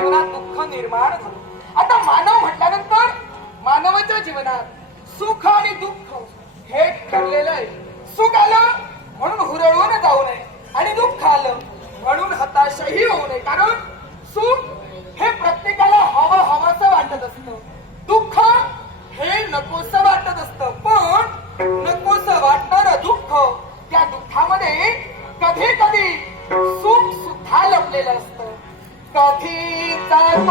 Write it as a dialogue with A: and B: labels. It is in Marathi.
A: जीवनात दुःख निर्माण झालं. आता मानव म्हटल्यानंतर मानवाच्या जीवनात सुख आणि दुःख हे ठरलेलं आहे. सुख आलं म्हणून हुरळून जाऊ नये आणि दुःख आलं म्हणून हताशही होऊ नये. कारण सुख हे प्रत्येकाला हवं हवंसं वाटत असतं. दुःख हे नकोस वाटत असतं. पण नकोस वाटणार दुःख त्या दुःखामध्ये कधी कधी सुख सुद्धा लपलेलं असतं. กะทิตาโต